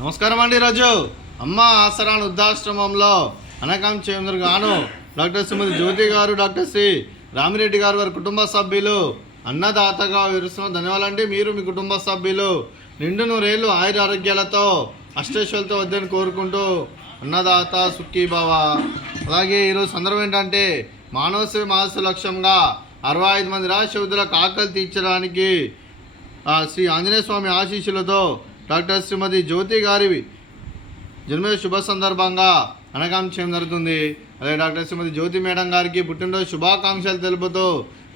నమస్కారం అండి. ఈరోజు అమ్మ ఆసరాన్ వృద్ధాశ్రమంలో అనకాం చేంద్ర గాను డాక్టర్ శ్రీమతి జ్యోతి గారు, డాక్టర్ శ్రీ రామిరెడ్డి గారు వారి కుటుంబ సభ్యులు అన్నదాతగా వివరిస్తున్న ధన్యవాదాలండి. మీరు మీ కుటుంబ సభ్యులు నిండు నూరేళ్ళు ఆయుర ఆరోగ్యాలతో అష్టైశ్వర్యాలతో వద్దని కోరుకుంటూ అన్నదాత సుఖీ భవ. అలాగే ఈరోజు సందర్భం ఏంటంటే మానవ సేవ మానవ లక్ష్యంగా 65 మంది రాష్ట్రయుద్ధులకు ఆకలి తీర్చడానికి శ్రీ ఆంజనేయ స్వామి ఆశీస్సులతో డాక్టర్ శ్రీమతి జ్యోతి గారి జన్మదిన శుభ సందర్భంగా అనకాం చేయడం జరుగుతుంది. అలాగే డాక్టర్ శ్రీమతి జ్యోతి మేడం గారికి పుట్టినరోజు శుభాకాంక్షలు తెలుపుతూ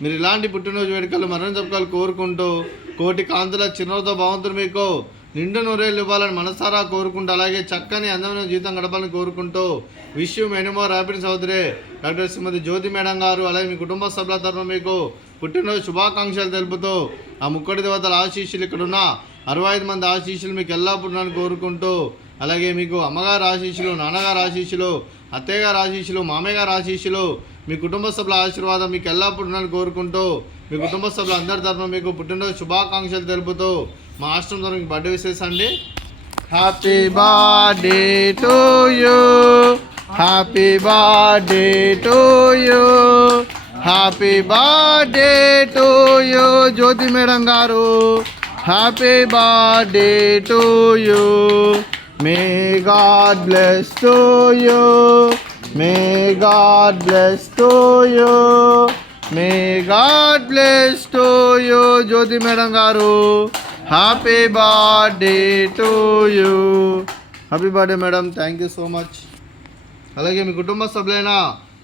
మీరు ఇలాంటి పుట్టినరోజు వేడుకలు మరణం జరుపుకోవాలి కోరుకుంటూ కోటి కాంతుల చిరునవ్వుతో భగవంతుడు మీకు నిండు నూరేళ్ళు ఇవ్వాలని మనసారా కోరుకుంటూ అలాగే చక్కని అందమైన జీవితం గడపాలని కోరుకుంటూ wish you many more happiness అవుతుంది. డాక్టర్ శ్రీమతి జ్యోతి మేడం గారు అలాగే మీ కుటుంబ సభ్యుల తరఫున మీకు పుట్టినరోజు శుభాకాంక్షలు తెలుపుతూ ఆ ముక్కడి దేవతల ఆశీస్సులు ఇక్కడున్న 65 మంది ఆశీస్సులు మీకు ఎల్లప్పుడూ కోరుకుంటూ అలాగే మీకు అమ్మగారు ఆశీస్సులు, నాన్నగారు ఆశీస్సులు, అత్తయ్య గారు ఆశీస్సులు, మామయ్య గారు ఆశీస్సులు, మీ కుటుంబ సభ్యుల ఆశీర్వాదం మీకు ఎల్లప్పుడూ కోరుకుంటూ మీ కుటుంబ సభ్యులు అందరి తరఫున మీకు పుట్టినరోజు శుభాకాంక్షలు తెలుపుతూ మా ఆశ్రమం తరఫున బర్త్డే విశేష అండి. Happy birthday to you, happy birthday to you, happy birthday to you Jyoti madam గారు. Happy birthday to you. May God bless to you, may God bless to you, may God bless to you Jyoti madam గారు. Happy birthday to you. Happy birthday madam, thank you so much. అలాగే మీ కుటుంబ సభ్యులైన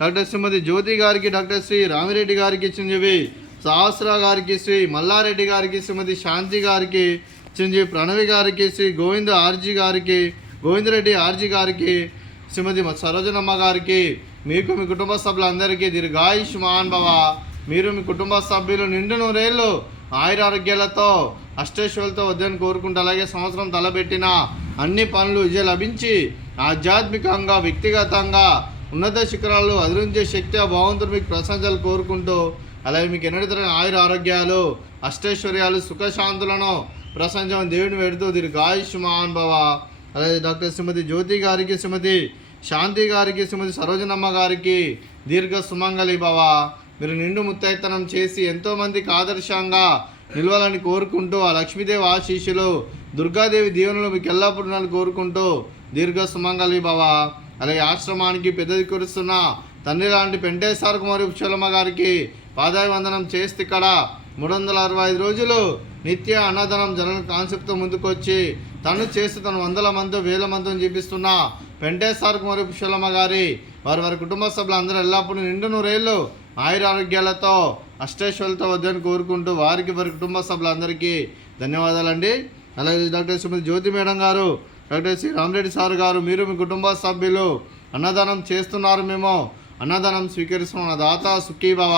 doctor శ్రీమతి జ్యోతి గారికి, doctor Shri Ramireddy గారికి చిరంజీవి సహస్ర గారికి, శ్రీ మల్లారెడ్డి గారికి, శ్రీమతి శాంతి గారికి, చిరంజీవి ప్రణవి గారికి, శ్రీ గోవిందరెడ్డి ఆర్జీ గారికి, శ్రీమతి సరోజనమ్మ గారికి, మీకు మీ కుటుంబ సభ్యులందరికీ దీర్ఘాయుష్మాన్ భవ. మీరు మీ కుటుంబ సభ్యులు నిండు నూరేళ్ళు ఆయురారోగ్యాలతో అష్టైశ్వర్యాలతో వద్దని కోరుకుంటూ అలాగే సంవత్సరం తలబెట్టిన అన్ని పనులు విజయం లభించి ఆధ్యాత్మికంగా వ్యక్తిగతంగా ఉన్నత శిఖరాలు అధిరించే శక్తి భగవంతుడు మీకు ప్రశంసలు కోరుకుంటూ అలాగే మీకు ఎన్నడూ తరగని ఆయుర ఆరోగ్యాలు, అష్టైశ్వర్యాలు, సుఖశాంతులను ప్రశంసమని దేవుడిని పెడుతూ దీర్ఘాయుష్మాన్ భవ. అలాగే డాక్టర్ శ్రీమతి జ్యోతి గారికి, శ్రీమతి శాంతి గారికి, శ్రీమతి సరోజనమ్మ గారికి దీర్ఘ సుమంగళి భవ. మీరు నిండు ముత్తైతనం చేసి ఎంతోమందికి ఆదర్శంగా నిలవాలని కోరుకుంటూ ఆ లక్ష్మీదేవి ఆశీస్సులు, దుర్గాదేవి దీవెనలు మీకు ఎల్లప్పుడూ కోరుకుంటూ దీర్ఘ సుమంగళి భవ. అలాగే ఆశ్రమానికి పెద్దది కురుస్తున్న తండ్రి లాంటి పెంటేశ్వర కుమారి పుష్పలమ్మ గారికి పాదాభివందనం చేస్తే ఇక్కడ 365 రోజులు నిత్య అన్నదానం జరగని కాన్సెప్ట్తో ముందుకొచ్చి తను చేస్తూ తను 100 మంది 1000 మందిని చూపిస్తున్న పెంటేశ్వర కుమారి పుష్పలమ్మ గారి వారి కుటుంబ సభ్యులు అందరూ ఎల్లప్పుడూ నిండు నూరేళ్ళు ఆయురారోగ్యాలతో అష్టైశ్వర్యాలతో వద్దని కోరుకుంటూ వారి కుటుంబ సభ్యులందరికీ ధన్యవాదాలండి. అలాగే డాక్టర్ శ్రీమతి జ్యోతి మేడం గారు, డాక్టర్ శ్రీ రామిరెడ్డి సార్ గారు, మీరు మీ కుటుంబ సభ్యులు అన్నదానం చేస్తున్నారు, మేము అన్నదానం స్వీకరిస్తున్న దాత సుఖీ భవ.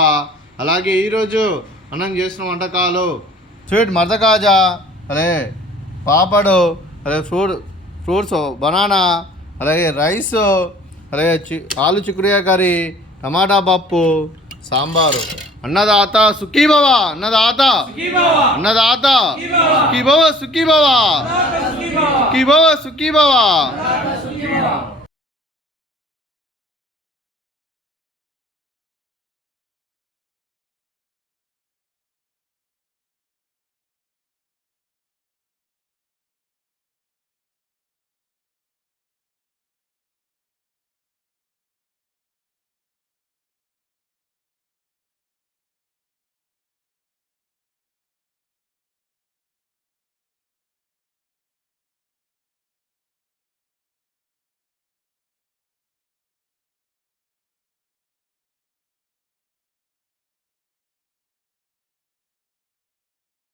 అలాగే ఈరోజు అన్నం చేసిన వంటకాలు స్వీట్ మర్దకాజా, అలాగే పాపడు, అలాగే ఫ్రూట్స్ బనానా, అలాగే రైస్, అలాగే ఆలు చిక్కుడుకాయ కర్రీ, టమాటా పప్పు, సాంబారు. అన్నదాత సుఖీ భవ, అన్నదాత అన్నదాత సుఖీ భవ, సుఖీ భవ, సుఖీ భవ, సుఖీ భవ.